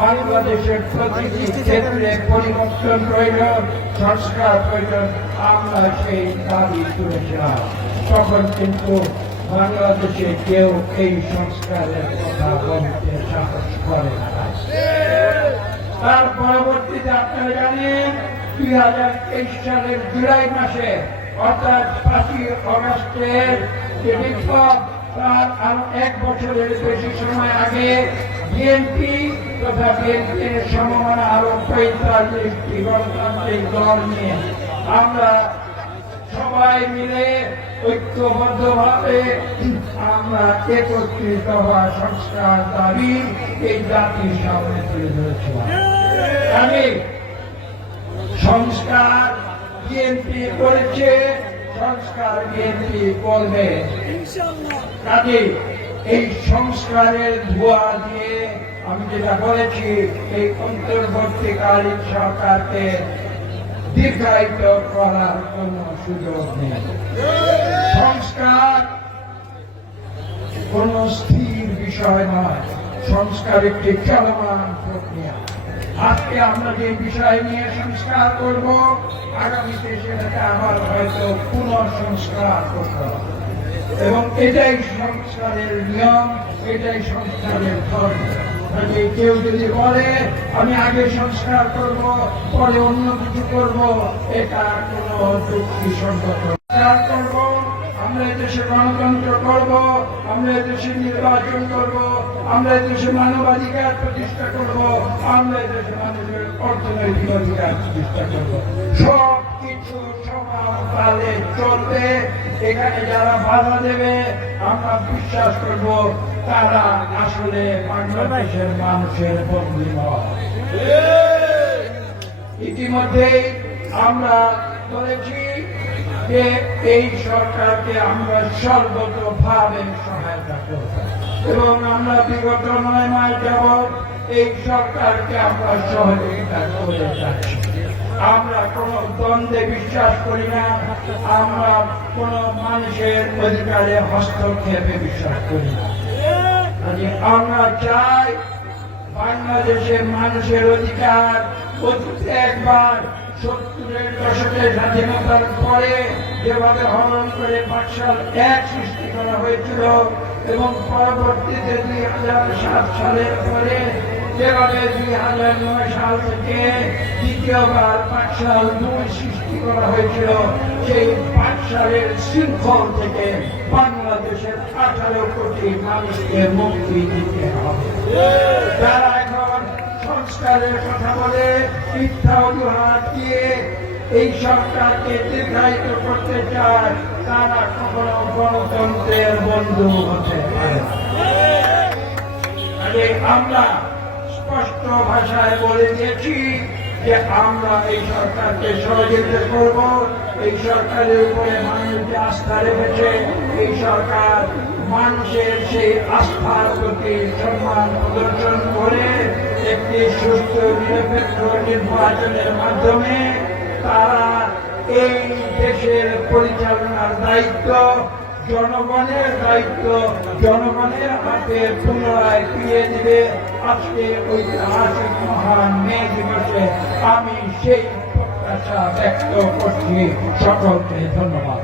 বাংলাদেশের প্রতিটি ক্ষেত্রে পরিবর্তন প্রয়োজন, সংস্কার প্রয়োজন, আমরা সেই দাবি তুলেছিলাম। তখন কিন্তু বাংলাদেশে কেউ এই সংস্কারের কথা বলতে সাহস করে না। তার পরবর্তীতে আপনারা জানেন 2023 সালের জুলাই মাসে অর্থাৎ 5ই অগাস্টের যে বিপ্লব, তার আরো 1 বছরের বেশি সময় আগে বিএনপি তথা বিএনপির সমমনা আরো 45টি গণতান্ত্রিক দল নিয়ে আমরা সবাই মিলে ঐক্যবদ্ধভাবে আমরা একত্রিত হওয়া সংস্কার দাবি এই জাতির সামনে তুলে ধরেছিলাম। আমি সংস্কার বিএনপি করেছে, সংস্কার বিএনপি করবে। কাজে এই সংস্কারের ধোঁয়া দিয়ে আমি যেটা বলেছি, এই অন্তর্বর্তীকালীন সরকারকে দীর্ঘায়িত করার কোন সুযোগ নেই। সংস্কার কোন স্থির বিষয় নয়, সংস্কার একটি চলমান প্রক্রিয়া। আজকে আমরা যে বিষয় নিয়ে সংস্কার করব, আগামীতে সেটাকে আবার হয়তো পুনঃসংস্কার করতে হবে, এবং এটাই সংস্কারের নিয়ম, এটাই সংস্কারের ধর্ম। কেউ যদি বলে আমি আগে সংস্কার করব পরে অন্য কিছু করব, এটা কোন যুক্তিসঙ্গত। করব আমরা দেশে গণতন্ত্র করব, আমরা দেশে নির্বাচন করব, আমরা দেশে মানবাধিকার প্রতিষ্ঠা করব, আমরা দেশে মানুষের অর্থনৈতিক অধিকার প্রতিষ্ঠা করব। সব কিছু সমানতালে চলবে। এখানে যারা বাধা দেবে আমরা বিশ্বাস করব তারা আসলে বাংলাদেশের মানুষের বন্ধু নয়। ইতিমধ্যেই আমরা বলেছি যে এই সরকারকে আমরা সর্বতভাবে সহায়তা করব, এবং আমরা বিগত 9 মাস যাবৎ এই সরকারকে আমরা সহযোগিতা করে যাচ্ছি। আমরা কোন দ্বন্দ্বে বিশ্বাস করি না, আমরা কোন মানুষের অধিকারে হস্তক্ষেপে বিশ্বাস করি না। আমরা চাই বাংলাদেশের মানুষের অধিকার অতীতে একবার 70-এর দশকে স্বাধীনতার পরে যেভাবে হরণ করে 5 সাল 1 সৃষ্টি করা হয়েছিল, এবং পরবর্তীতে 2007 সালের পরে যেভাবে 2009 সাল থেকে দ্বিতীয়বার 5 সাল 2 সৃষ্টি করা হয়েছিল, সেই 5 সালের শৃঙ্খল থেকে বাংলাদেশের 18 কোটি মানুষকে মুক্তি দিতে হবে। যারা এখন সংস্কারের কথা বলে মিথ্যা অজুহাত দিয়ে এই সরকারকে দীর্ঘায়িত করতে চায়, তারা কখনো গণতন্ত্রের বন্ধু হতে পারে না। আমরা স্পষ্ট ভাষায় বলে দিয়েছি যে আমরা এই সরকারকে সহযোগিতা করব। এই সরকারের উপরে মানুষ যে আস্থা রেখেছে, এই সরকার মানুষের সেই আস্থার প্রতি সম্মান প্রদর্শন করে একটি সুস্থ নিরপেক্ষ নির্বাচনের মাধ্যমে তারা এই দেশের পরিচালনার দায়িত্ব, জনগণের দায়িত্ব জনগণের হাতে পুনরায় ফিরিয়ে দিবে। আজকে ঐতিহাসিক মহান মে দিবসে আমি সেই প্রত্যাশা ব্যক্ত করছি। সকলকে ধন্যবাদ।